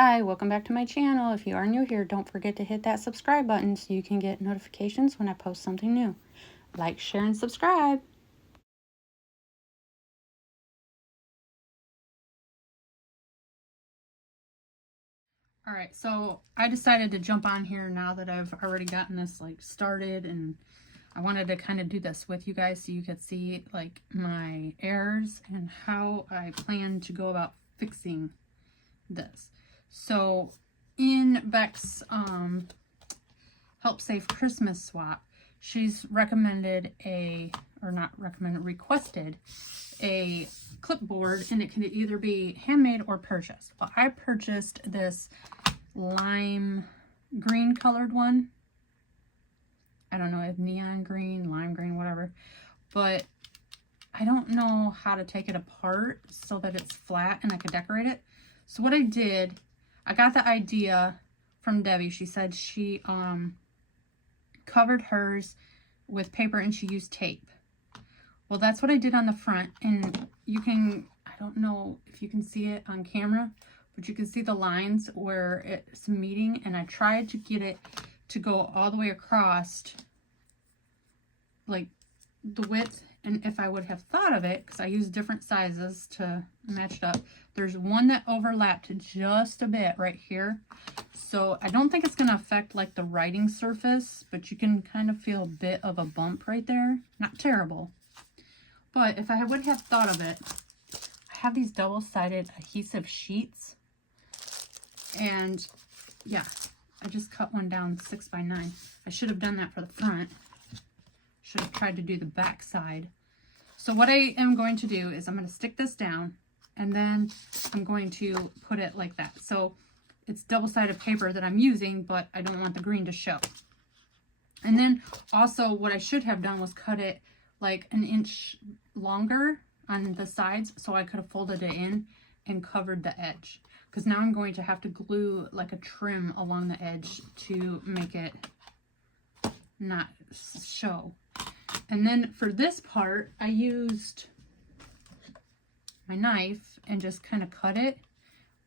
Hi, welcome back to my channel. If you are new here, don't forget to hit that subscribe button so you can get notifications when I post something new. Like, share, and subscribe. Alright, so I decided to jump on here now that I've already gotten this started, and I wanted to kind of do this with you guys so you could see my errors and how I plan to go about fixing this. So in Beck's Help Save Christmas swap, she's requested a clipboard, and it can either be handmade or purchased. Well, I purchased this lime green colored one. I don't know if neon green, lime green, whatever, but I don't know how to take it apart so that it's flat and I could decorate it. So what I did, I got the idea from Debbie. She said she covered hers with paper and she used tape. Well, that's what I did on the front, and you can, I don't know if you can see it on camera, but you can see the lines where it's meeting, and I tried to get it to go all the way across, like the width. And if I would have thought of it, because I used different sizes to match it up, there's one that overlapped just a bit right here. So I don't think it's going to affect like the writing surface, but you can kind of feel a bit of a bump right there. Not terrible. But if I would have thought of it, I have these double-sided adhesive sheets. And yeah, I just cut one down 6 by 9. I should have done that for the front. Should have tried to do the back side. So what I am going to do is I'm going to stick this down, and then I'm going to put it like that. So it's double-sided paper that I'm using, but I don't want the green to show. And then also what I should have done was cut it like 1 inch longer on the sides, so I could have folded it in and covered the edge. Because now I'm going to have to glue like a trim along the edge to make it not show. And then for this part, I used my knife and just kind of cut it,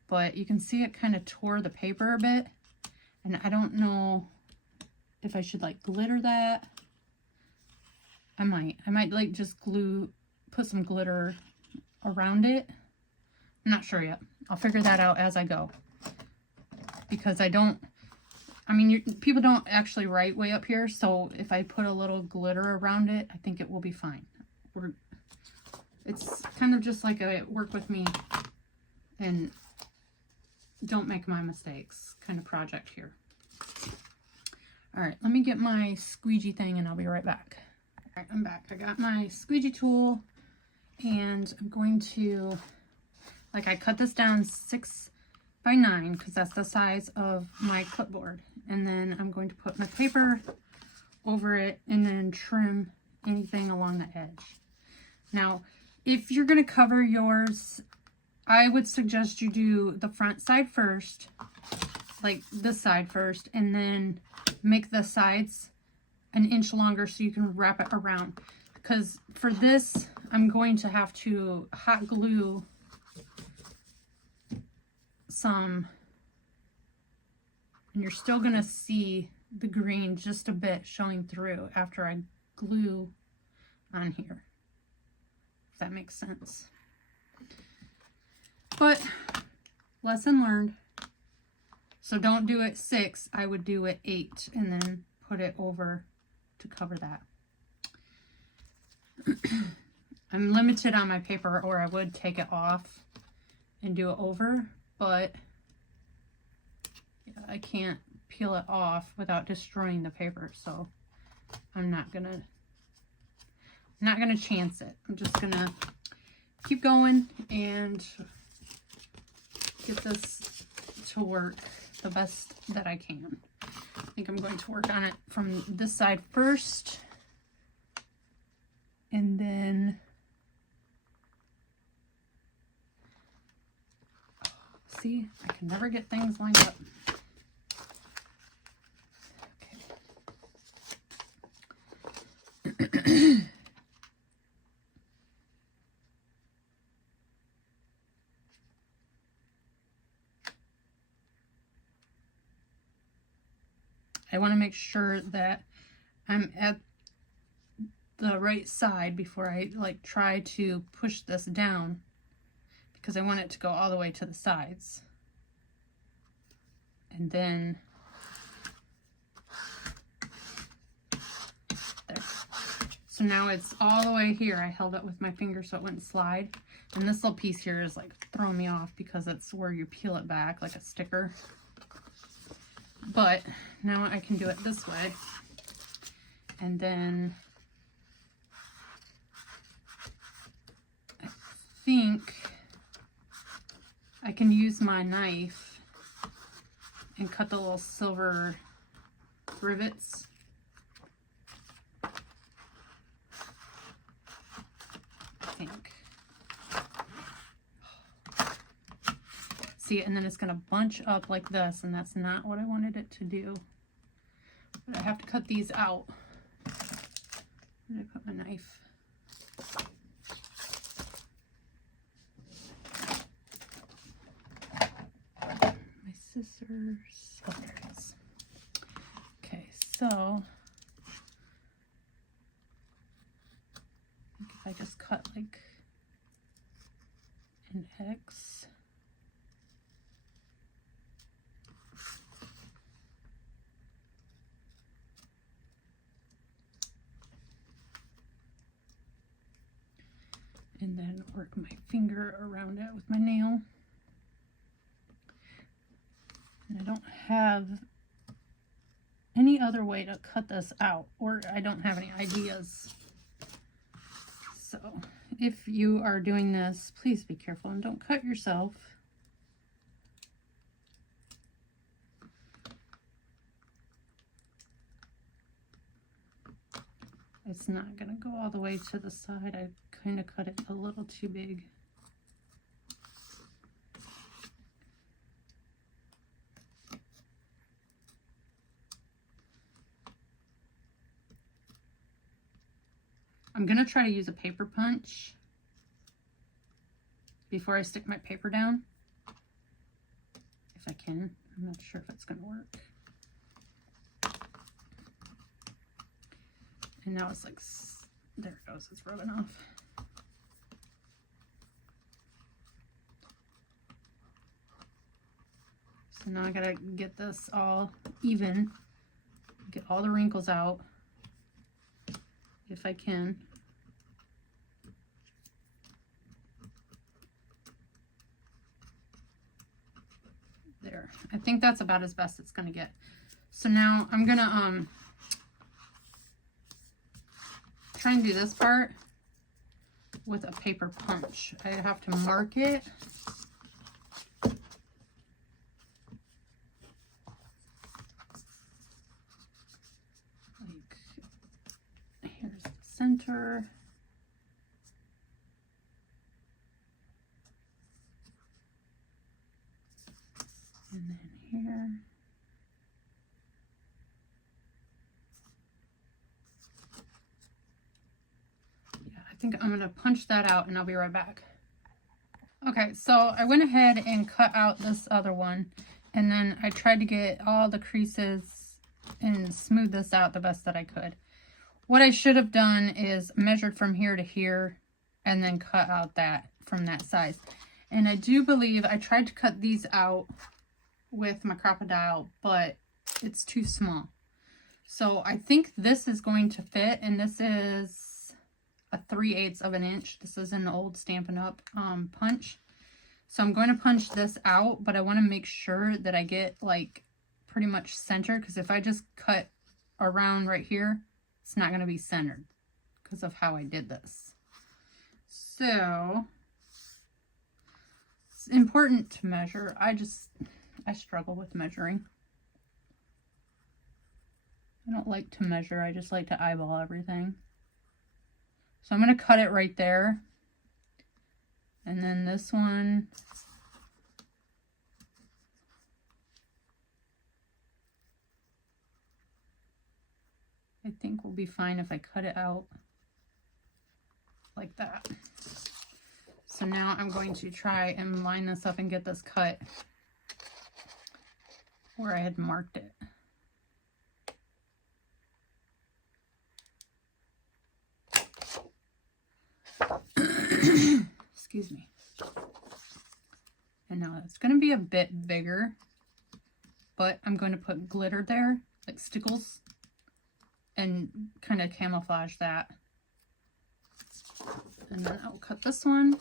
but you can see it kind of tore the paper a bit, and I don't know if I should like glitter that. I might like just put some glitter around it. I'm not sure yet. I'll figure that out as I go, because people don't actually write way up here, so if I put a little glitter around it, I think it will be fine. It's kind of just like a work with me and don't make my mistakes kind of project here. All right, let me get my squeegee thing and I'll be right back. All right, I'm back. I got my squeegee tool, and I'm going to, I cut this down 6 by 9 because that's the size of my clipboard. And then I'm going to put my paper over it and then trim anything along the edge. Now, if you're going to cover yours, I would suggest you do the front side first, like this side first, and then make the sides 1 inch longer so you can wrap it around. Because for this, I'm going to have to hot glue some, and you're still going to see the green just a bit showing through after I glue on here, if that makes sense. But lesson learned. So don't do it 6, I would do it 8 and then put it over to cover that. I'm limited on my paper, or I would take it off and do it over, but I can't peel it off without destroying the paper, so I'm not gonna chance it. I'm just gonna keep going and get this to work the best that I can. I think I'm going to work on it from this side first, and then see, I can never get things lined up. Okay. I want to make sure that I'm at the right side before I like try to push this down, because I want it to go all the way to the sides. And then there. So now it's all the way here. I held it with my finger so it wouldn't slide. And this little piece here is like throwing me off because it's where you peel it back like a sticker. But now I can do it this way. And then I think I can use my knife and cut the little silver rivets. I think. See, and then it's going to bunch up like this, and that's not what I wanted it to do. But I have to cut these out. I'm going to put my knife. My scissors. Oh, there it is. Okay, so I think if I just cut like an X. And then work my finger around it with my nail. And I don't have any other way to cut this out, or I don't have any ideas. So if you are doing this, please be careful and don't cut yourself. It's not going to go all the way to the side. I kind of cut it a little too big. I'm going to try to use a paper punch before I stick my paper down, if I can. I'm not sure if it's going to work. And now it's like, there it goes, it's rubbing off. So now I gotta get this all even, get all the wrinkles out, if I can. There, I think that's about as best it's gonna get. So now I'm gonna try and do this part with a paper punch. I have to mark it. Like, here's the center. And then here. I think I'm going to punch that out and I'll be right back. Okay, so I went ahead and cut out this other one, and then I tried to get all the creases and smooth this out the best that I could. What I should have done is measured from here to here and then cut out that from that size. And I do believe I tried to cut these out with my crocodile, but it's too small. So I think this is going to fit, and this is a 3/8 of an inch. This is an old Stampin' Up punch. So I'm going to punch this out, but I want to make sure that I get like pretty much centered, because if I just cut around right here, it's not going to be centered because of how I did this. So it's important to measure. I struggle with measuring. I don't like to measure. I just like to eyeball everything. So I'm going to cut it right there. And then this one, I think will be fine if I cut it out like that. So now I'm going to try and line this up and get this cut where I had marked it. excuse me. And now it's going to be a bit bigger, but I'm going to put glitter there, like stickles, and kind of camouflage that. And then I'll cut this one.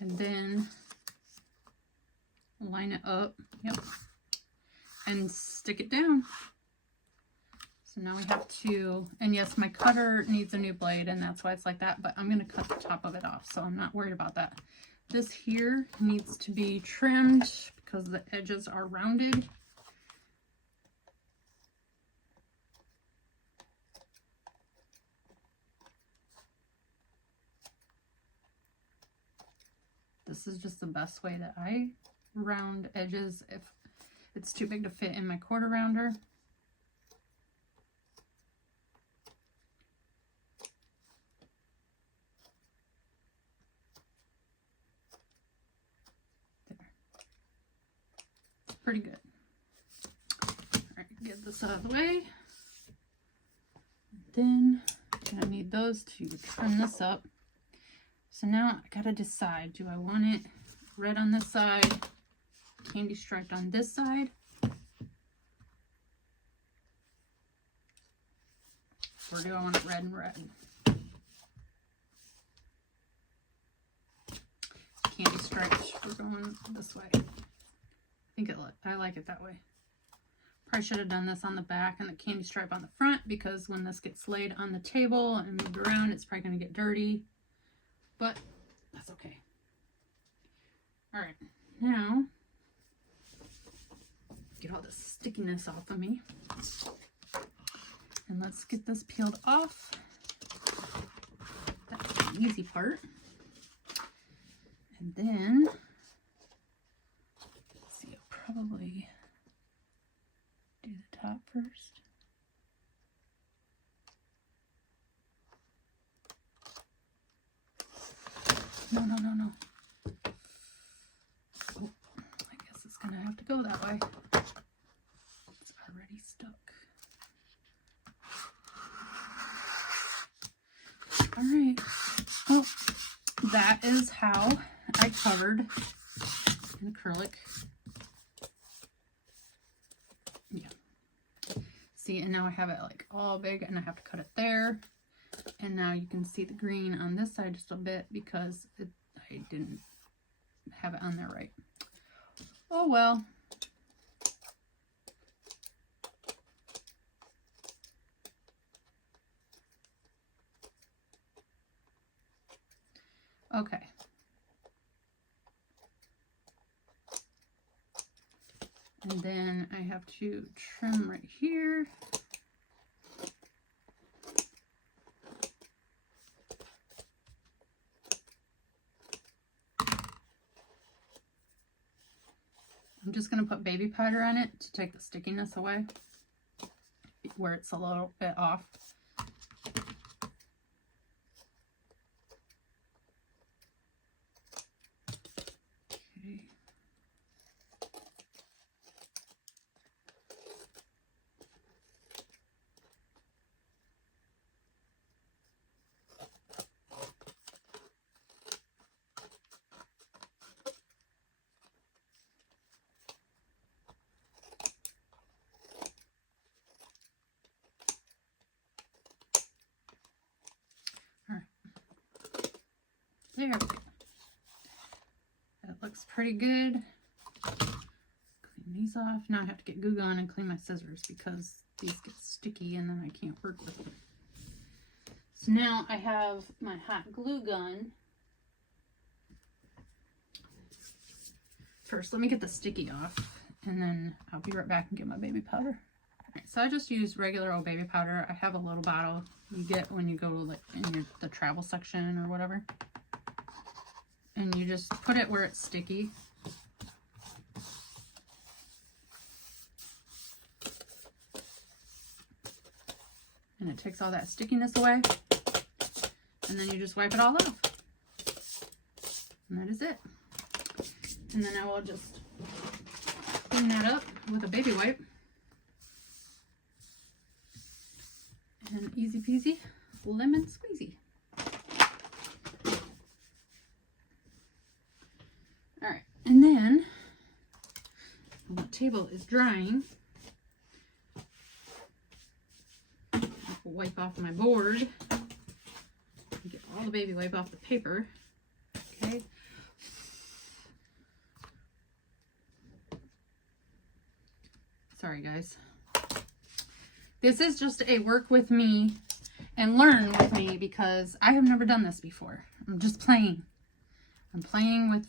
And then line it up, yep, and stick it down. So now we have to, and yes, my cutter needs a new blade, and that's why it's like that, but I'm going to cut the top of it off, so I'm not worried about that. This here needs to be trimmed because the edges are rounded. This is just the best way that I round edges if it's too big to fit in my quarter rounder. There. Pretty good. All right, get this out of the way. Then I'm gonna need those to trim this up. So now I gotta decide, do I want it red on this side, candy striped on this side? Or do I want it red and red? Candy striped, we're going this way. I like it that way. Probably should have done this on the back and the candy stripe on the front, because when this gets laid on the table and moved around, it's probably gonna get dirty. But that's okay. All right, now get all this stickiness off of me. And let's get this peeled off. That's the easy part. And then, let's see, I'll probably do the top first. No. Oh, I guess it's gonna have to go that way. It's already stuck. All right. Well, that is how I covered in acrylic. Yeah. See, and now I have it like all big, and I have to cut it there. And now you can see the green on this side just a bit because I didn't have it on there right. Oh well. Okay. And then I have to trim right here. I'm just going to put baby powder on it to take the stickiness away where it's a little bit off. Okay. There we go. That looks pretty good. Clean these off. Now I have to get glue gun and clean my scissors because these get sticky and then I can't work with them. So now I have my hot glue gun. First, let me get the sticky off and then I'll be right back and get my baby powder. Alright, so I just use regular old baby powder. I have a little bottle you get when you go like in the travel section or whatever. And you just put it where it's sticky. And it takes all that stickiness away. And then you just wipe it all off. And that is it. And then I will just clean that up with a baby wipe. And easy peasy, lemon squeezy. All right, and then while the table is drying, I'll wipe off my board. Get all the baby wipe off the paper. Okay. Sorry, guys. This is just a work with me and learn with me because I have never done this before. I'm just playing. I'm playing with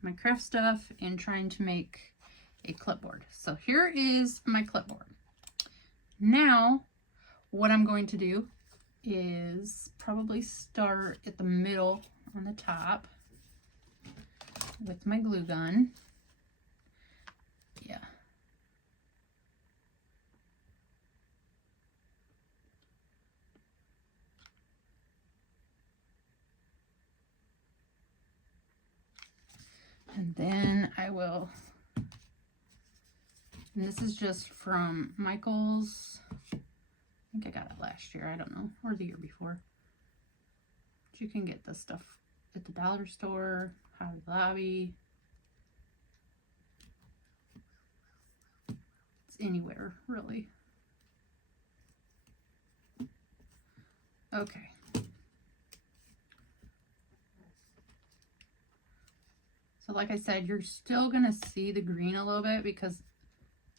my craft stuff and trying to make a clipboard. So here is my clipboard. Now, what I'm going to do is probably start at the middle on the top with my glue gun. Yeah. And then I will, and this is just from Michael's, I think I got it last year, I don't know, or the year before. But you can get this stuff at the dollar store, Hobby Lobby. It's anywhere, really. Okay. So like I said, you're still going to see the green a little bit because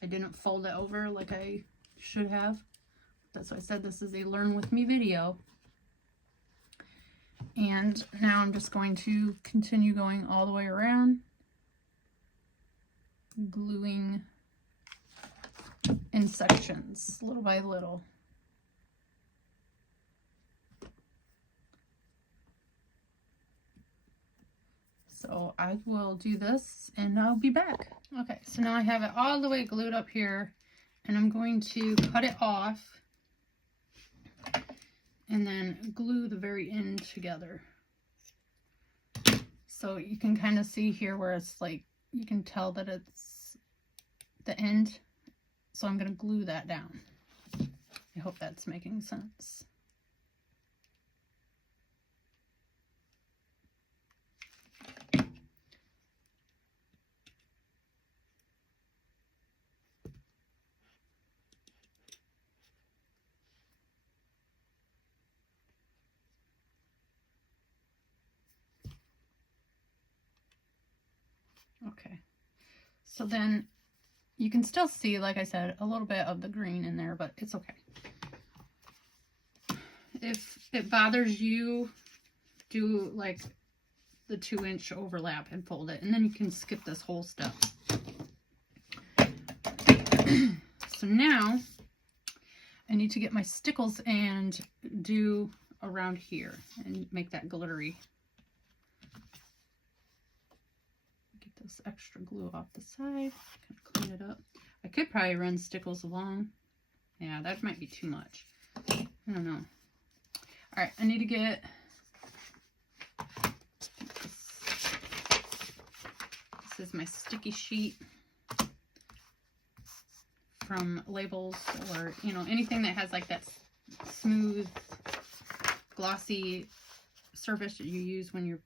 I didn't fold it over like I should have. That's why I said this is a learn with me video. And now I'm just going to continue going all the way around, gluing in sections, little by little. So I will do this and I'll be back. Okay, so now I have it all the way glued up here and I'm going to cut it off and then glue the very end together. So you can kind of see here where it's like, you can tell that it's the end. So I'm going to glue that down. I hope that's making sense. Okay, so then you can still see, like I said, a little bit of the green in there, but it's okay. If it bothers you, do like the 2-inch overlap and fold it, and then you can skip this whole step. So now I need to get my stickles and do around here and make that glittery. This extra glue off the side, kind of clean it up. I could probably run stickles along. Yeah, that might be too much. I don't know. All right, I need to get this is my sticky sheet from Labels, or you know, anything that has like that smooth, glossy surface that you use when you're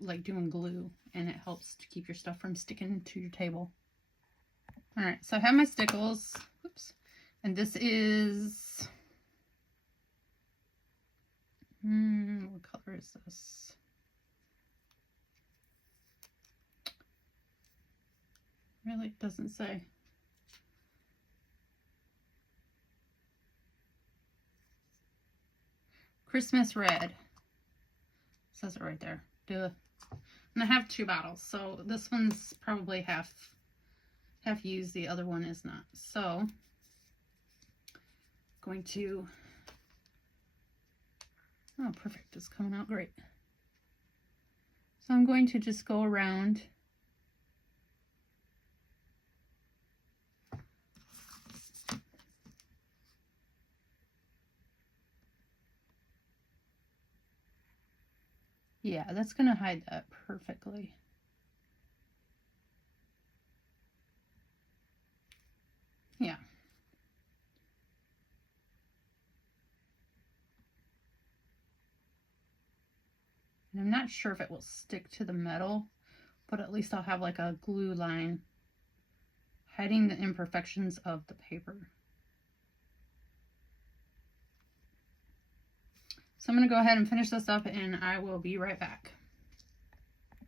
like doing glue, and it helps to keep your stuff from sticking to your table. All right, so I have my stickles. Oops. And this is what color is this? Really, it doesn't say. Christmas red. It says it right there. Duh. And I have 2 bottles, so this one's probably half used, the other one is not. So I'm going to, oh perfect, it's coming out great. So I'm going to just go around yeah, that's going to hide that perfectly. Yeah. And I'm not sure if it will stick to the metal, but at least I'll have like a glue line hiding the imperfections of the paper. So I'm going to go ahead and finish this up and I will be right back.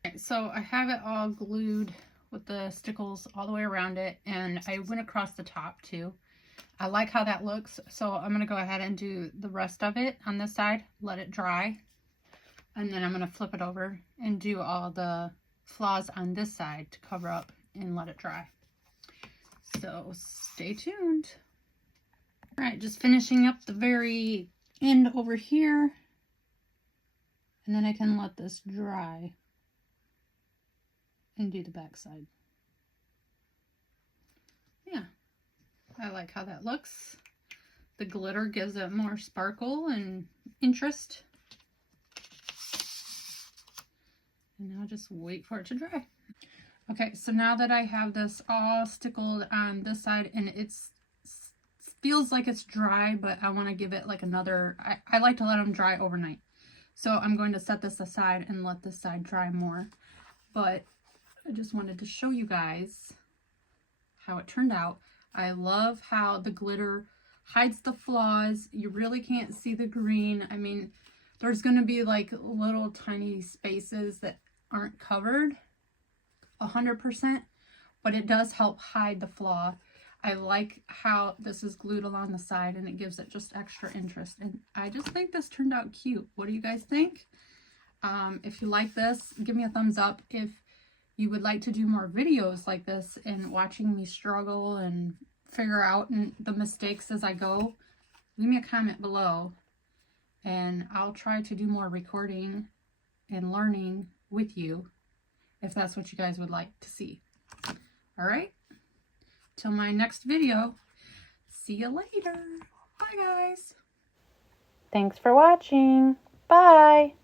Okay, so I have it all glued with the stickles all the way around it, and I went across the top too. I like how that looks, so I'm going to go ahead and do the rest of it on this side, let it dry, and then I'm going to flip it over and do all the flaws on this side to cover up and let it dry. So stay tuned. All right, just finishing up the very end over here, and then I can let this dry and do the back side. Yeah, I like how that looks. The glitter gives it more sparkle and interest. And now just wait for it to dry. Okay, so now that I have this all stickled on this side, and it's feels like it's dry, but I want to give it like another, I like to let them dry overnight. So I'm going to set this aside and let this side dry more. But I just wanted to show you guys how it turned out. I love how the glitter hides the flaws. You really can't see the green. I mean, there's going to be like little tiny spaces that aren't covered 100%, but it does help hide the flaw. I like how this is glued along the side, and it gives it just extra interest. And I just think this turned out cute. What do you guys think? If you like this, give me a thumbs up. If you would like to do more videos like this and watching me struggle and figure out the mistakes as I go, leave me a comment below, and I'll try to do more recording and learning with you if that's what you guys would like to see. All right, till my next video, see you later. Bye guys. Thanks for watching. Bye.